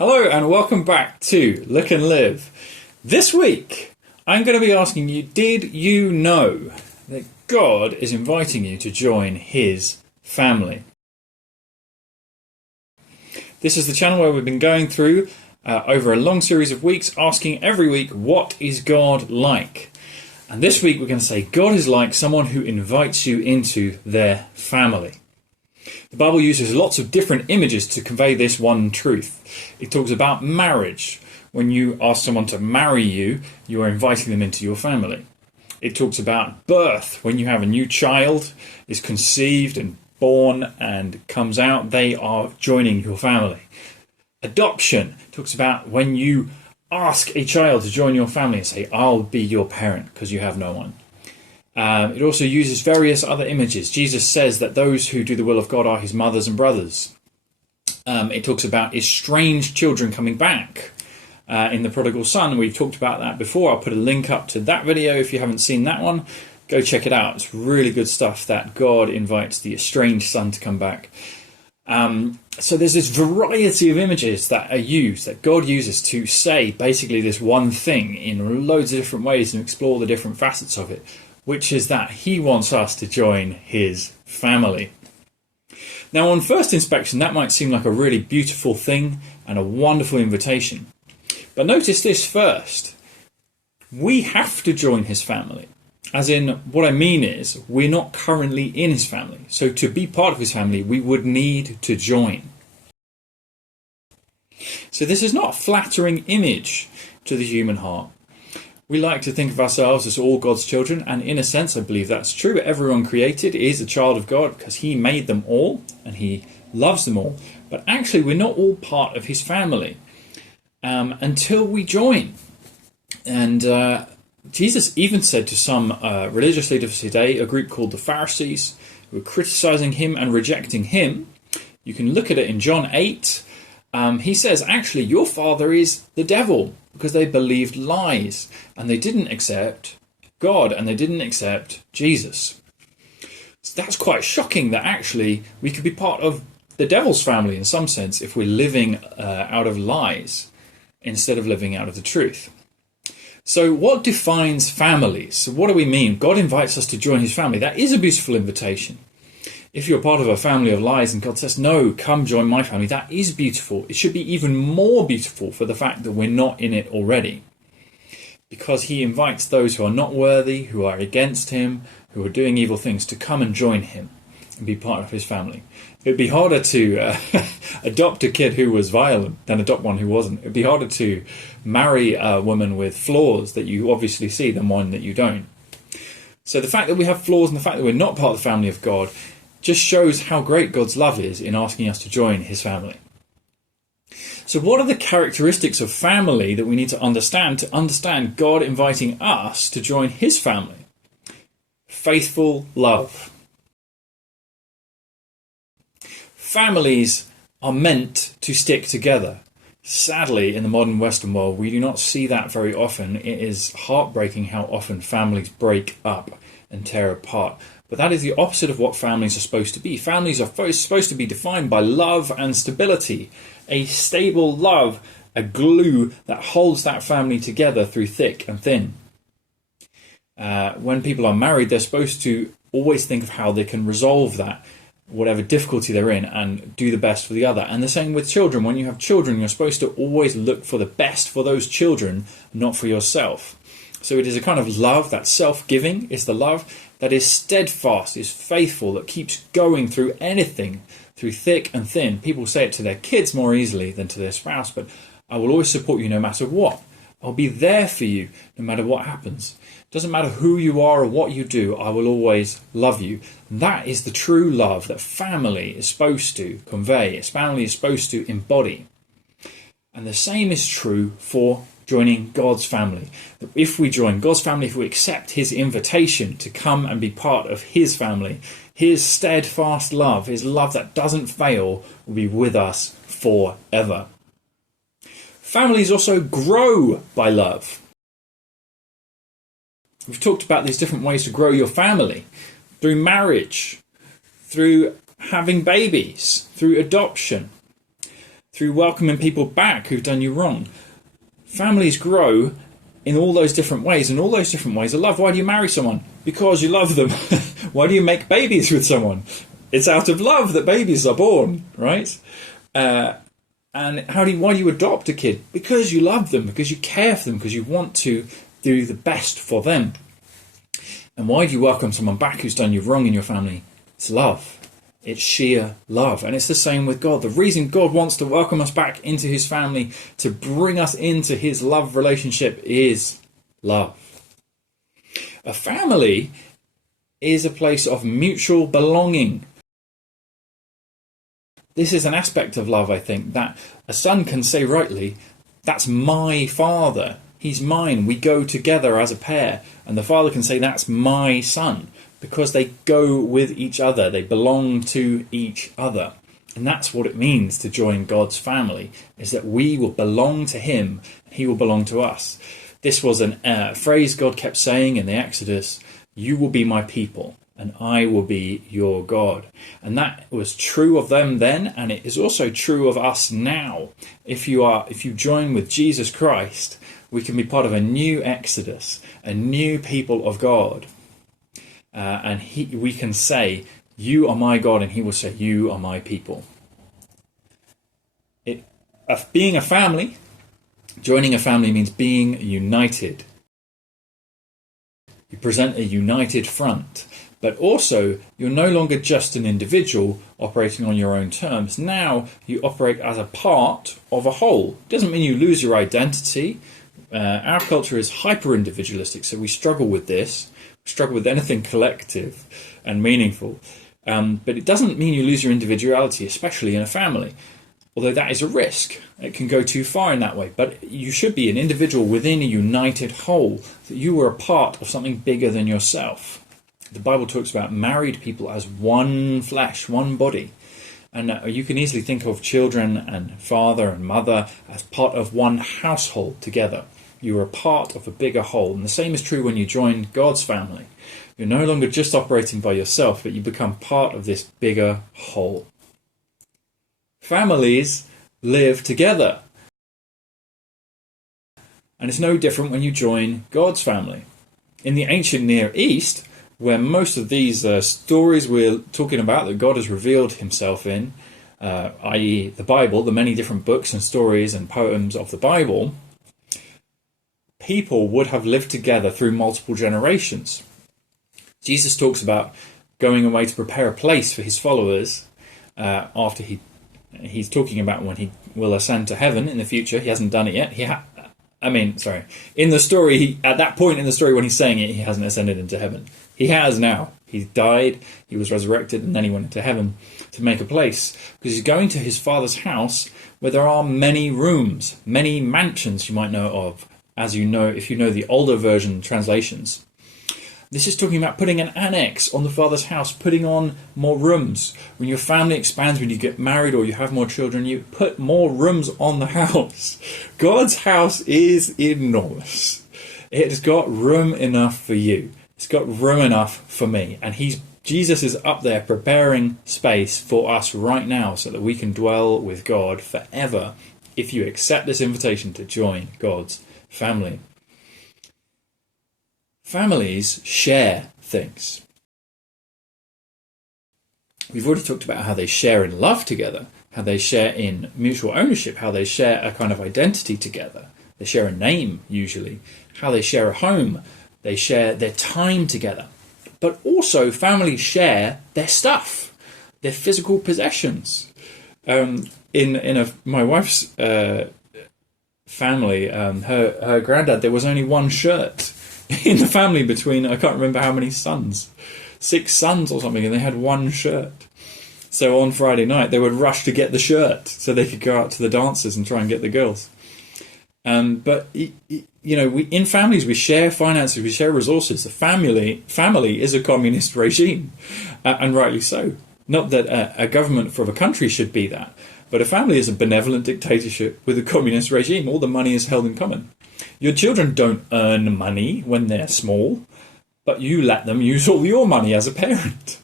Hello and welcome back to Look and Live. This week I'm going to be asking you, did you know that God is inviting you to join His family? This is the channel where we've been going through over a long series of weeks, asking every week, what is God like? And this week we're going to say God is like someone who invites you into their family. The Bible uses lots of different images to convey this one truth. It talks about marriage. When you ask someone to marry you, you are inviting them into your family. It talks about birth. When you have a new child is conceived and born and comes out, they are joining your family. Adoption talks about when you ask a child to join your family and say, I'll be your parent because you have no one. It also uses various other images. Jesus says that those who do the will of God are his mothers and brothers. It talks about estranged children coming back in the prodigal son. We've talked about that before. I'll put a link up to that video if you haven't seen that one. Go check it out. It's really good stuff that God invites the estranged son to come back. So there's this variety of images that are used, that God uses to say basically this one thing in loads of different ways and explore the different facets of it, which is that he wants us to join his family. Now, on first inspection, that might seem like a really beautiful thing and a wonderful invitation. But notice this first. We have to join his family. As in, what I mean is, we're not currently in his family. So to be part of his family, we would need to join. So this is not a flattering image to the human heart. We like to think of ourselves as all God's children, and in a sense I believe that's true. Everyone created is a child of God because he made them all and he loves them all. But actually we're not all part of his family until we join. And Jesus even said to some religious leaders today, a group called the Pharisees, who were criticizing him and rejecting him. You can look at it in John 8. He says, actually, your father is the devil, because they believed lies and they didn't accept God and they didn't accept Jesus. So that's quite shocking that actually we could be part of the devil's family in some sense if we're living out of lies instead of living out of the truth. So what defines families? So what do we mean? God invites us to join his family. That is a beautiful invitation. If you're part of a family of lies and God says, no, come join my family, that is beautiful. It should be even more beautiful for the fact that we're not in it already. Because he invites those who are not worthy, who are against him, who are doing evil things, to come and join him and be part of his family. It would be harder to adopt a kid who was violent than adopt one who wasn't. It would be harder to marry a woman with flaws that you obviously see than one that you don't. So the fact that we have flaws and the fact that we're not part of the family of God just shows how great God's love is in asking us to join his family. So what are the characteristics of family that we need to understand God inviting us to join his family? Faithful love. Families are meant to stick together. Sadly, in the modern Western world, we do not see that very often. It is heartbreaking how often families break up and tear apart. But that is the opposite of what families are supposed to be. Families are supposed to be defined by love and stability. A stable love, a glue that holds that family together through thick and thin. When people are married, they're supposed to always think of how they can resolve that, whatever difficulty they're in, and do the best for the other. And the same with children. When you have children, you're supposed to always look for the best for those children, not for yourself. So it is a kind of love that's self-giving. It's the love that is steadfast, is faithful, that keeps going through anything, through thick and thin. People say it to their kids more easily than to their spouse, but I will always support you no matter what. I'll be there for you no matter what happens. It doesn't matter who you are or what you do, I will always love you. That is the true love that family is supposed to convey, family is supposed to embody. And the same is true for joining God's family. If we join God's family, if we accept his invitation to come and be part of his family, his steadfast love, his love that doesn't fail, will be with us forever. Families also grow by love. We've talked about these different ways to grow your family. Through marriage, through having babies, through adoption. through welcoming people back who've done you wrong. Families grow in all those different ways, and all those different ways of love. Why do you marry someone? Because you love them. Why do you make babies with someone? It's out of love that babies are born, right? And why do you adopt a kid? Because you love them, because you care for them, because you want to do the best for them. And why do you welcome someone back who's done you wrong in your family? It's love. It's sheer love. And it's the same with God. The reason God wants to welcome us back into his family, to bring us into his love relationship, is love. A family is a place of mutual belonging. This is an aspect of love, I think, that a son can say rightly, that's my father. He's mine. We go together as a pair. And the father can say, that's my son, because they go with each other. They belong to each other. And that's what it means to join God's family, is that we will belong to him, and he will belong to us. This was a phrase God kept saying in the Exodus, you will be my people, and I will be your God. And that was true of them then, and it is also true of us now. If you join with Jesus Christ, we can be part of a new Exodus, a new people of God. And we can say, you are my God, and he will say, you are my people. Being a family, joining a family means being united. You present a united front, but also you're no longer just an individual operating on your own terms. Now you operate as a part of a whole. It doesn't mean you lose your identity. Our culture is hyper-individualistic, so we struggle with this. We struggle with anything collective and meaningful. But it doesn't mean you lose your individuality, especially in a family. Although that is a risk. It can go too far in that way. But you should be an individual within a united whole, that you are a part of something bigger than yourself. The Bible talks about married people as one flesh, one body. And you can easily think of children and father and mother as part of one household together. You are a part of a bigger whole. And the same is true when you join God's family. You're no longer just operating by yourself, but you become part of this bigger whole. Families live together. And it's no different when you join God's family. In the ancient Near East, where most of these stories we're talking about that God has revealed himself in, i.e. the Bible, the many different books and stories and poems of the Bible, people would have lived together through multiple generations. Jesus talks about going away to prepare a place for his followers after he's talking about when he will ascend to heaven in the future. He hasn't done it yet. In the story, at that point in the story when he's saying it, he hasn't ascended into heaven. He has now. He died, he was resurrected, and then he went into heaven to make a place. Because he's going to his Father's house where there are many rooms, many mansions you might know of, as you know, if you know the older version translations. This is talking about putting an annex on the Father's house, putting on more rooms. When your family expands, when you get married or you have more children, you put more rooms on the house. God's house is enormous. It's got room enough for you. It's got room enough for me. And Jesus is up there preparing space for us right now so that we can dwell with God forever if you accept this invitation to join God's family. Families share things. We've already talked about how they share in love together, how they share in mutual ownership, how they share a kind of identity together. They share a name, usually. How they share a home. They share their time together. But also, families share their stuff, their physical possessions. My wife's family, her granddad, there was only one shirt in the family between, I can't remember how many sons, 6 sons or something, and they had one shirt. So on Friday night, they would rush to get the shirt so they could go out to the dances and try and get the girls. But in families, we share finances, we share resources. The family is a communist regime, and rightly so. Not that a government for a country should be that, but a family is a benevolent dictatorship with a communist regime. All the money is held in common. Your children don't earn money when they're small, but you let them use all your money as a parent.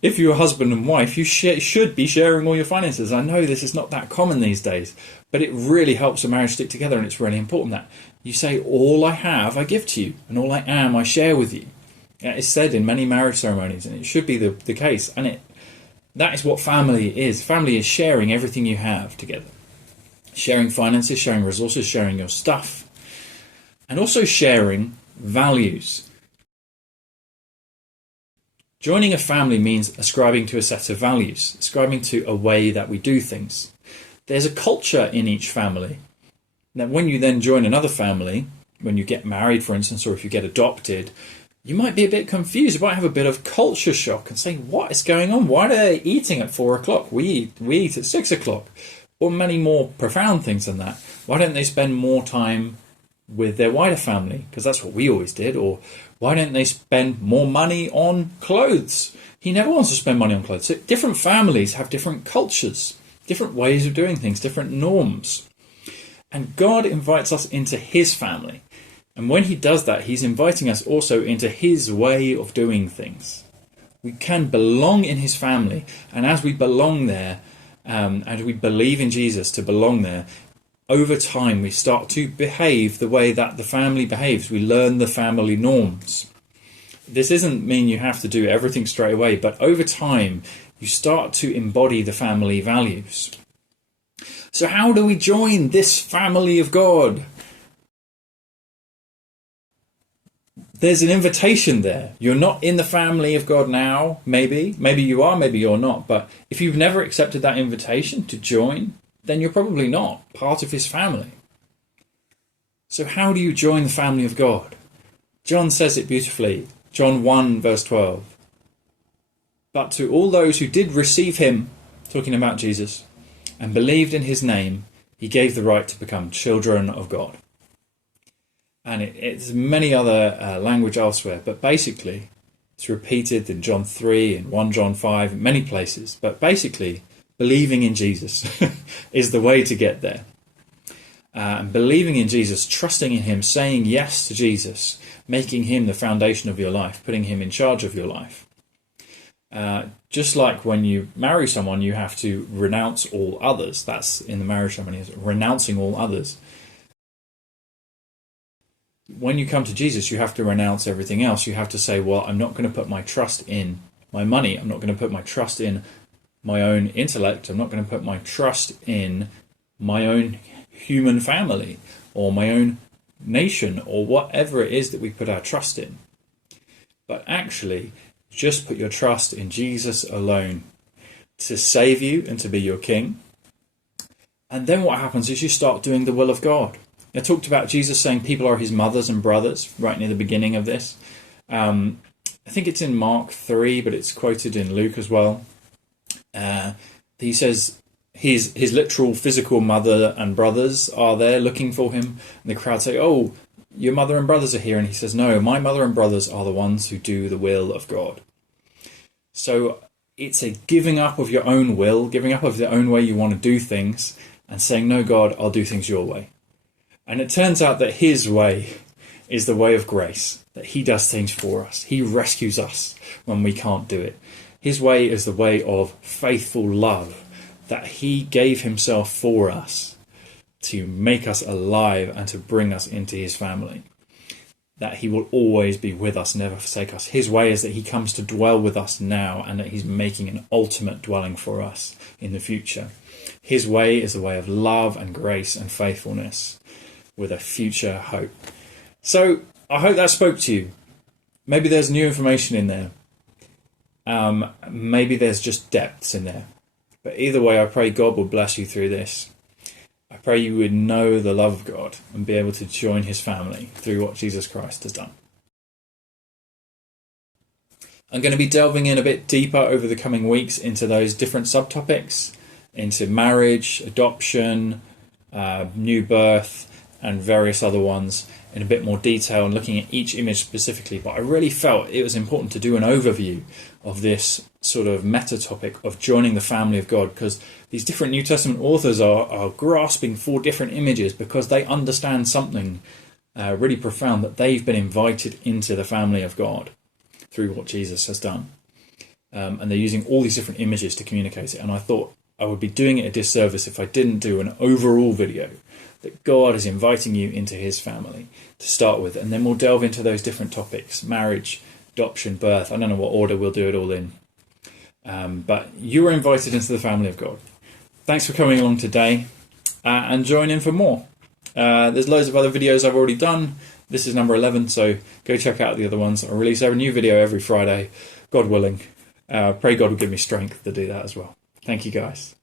if you're a husband and wife, you should be sharing all your finances. I know this is not that common these days, but it really helps a marriage stick together, and it's really important that you say, all I have, I give to you, and all I am, I share with you. It's said in many marriage ceremonies, and it should be the case. And that is what family is. Family is sharing everything you have together. Sharing finances, sharing resources, sharing your stuff, and also sharing values. Joining a family means ascribing to a set of values, ascribing to a way that we do things. There's a culture in each family. Now, when you then join another family, when you get married, for instance, or if you get adopted, you might be a bit confused. You might have a bit of culture shock and say, what is going on? Why are they eating at 4 o'clock? We eat at 6 o'clock. Or many more profound things than that. Why don't they spend more time with their wider family? Because that's what we always did. Or why don't they spend more money on clothes? He never wants to spend money on clothes. So different families have different cultures, different ways of doing things, different norms. And God invites us into his family. And when he does that, he's inviting us also into his way of doing things. We can belong in his family. And as we belong there, and we believe in Jesus to belong there, over time we start to behave the way that the family behaves. We learn the family norms. This doesn't mean you have to do everything straight away, but over time you start to embody the family values. So how do we join this family of God? There's an invitation there. You're not in the family of God now, maybe you are, maybe you're not. But if you've never accepted that invitation to join, then you're probably not part of his family. So how do you join the family of God? John says it beautifully. John 1 verse 12. But to all those who did receive him, talking about Jesus, and believed in his name, he gave the right to become children of God. And it's many other language elsewhere, but basically it's repeated in John 3 and 1 John 5, in many places. But basically, believing in Jesus is the way to get there. And believing in Jesus, trusting in him, saying yes to Jesus, making him the foundation of your life, putting him in charge of your life. Just like when you marry someone, you have to renounce all others. That's in the marriage ceremony, renouncing all others. When you come to Jesus, you have to renounce everything else. You have to say, well, I'm not going to put my trust in my money. I'm not going to put my trust in my own intellect. I'm not going to put my trust in my own human family or my own nation or whatever it is that we put our trust in. But actually, just put your trust in Jesus alone to save you and to be your king. And then what happens is you start doing the will of God. I talked about Jesus saying people are his mothers and brothers right near the beginning of this. I think it's in Mark 3, but it's quoted in Luke as well. He says his literal physical mother and brothers are there looking for him. And the crowd say, oh, your mother and brothers are here. And he says, no, my mother and brothers are the ones who do the will of God. So it's a giving up of your own will, giving up of the own way you want to do things and saying, no, God, I'll do things your way. And it turns out that his way is the way of grace, that he does things for us. He rescues us when we can't do it. His way is the way of faithful love, that he gave himself for us to make us alive and to bring us into his family. That he will always be with us, never forsake us. His way is that he comes to dwell with us now and that he's making an ultimate dwelling for us in the future. His way is a way of love and grace and faithfulness, with a future hope. So I hope that spoke to you. Maybe there's new information in there. Maybe there's just depths in there. But either way, I pray God will bless you through this. I pray you would know the love of God and be able to join his family through what Jesus Christ has done. I'm going to be delving in a bit deeper over the coming weeks into those different subtopics, into marriage, adoption, new birth, and various other ones in a bit more detail and looking at each image specifically. But I really felt it was important to do an overview of this sort of meta topic of joining the family of God, because these different New Testament authors are grasping for different images because they understand something really profound, that they've been invited into the family of God through what Jesus has done. and they're using all these different images to communicate it. And I thought I would be doing it a disservice if I didn't do an overall video that God is inviting you into his family to start with. And then we'll delve into those different topics: marriage, adoption, birth. I don't know what order we'll do it all in. But you are invited into the family of God. Thanks for coming along today, and join in for more. There's loads of other videos I've already done. This is number 11, so go check out the other ones. I release a new video every Friday, God willing. Pray God will give me strength to do that as well. Thank you, guys.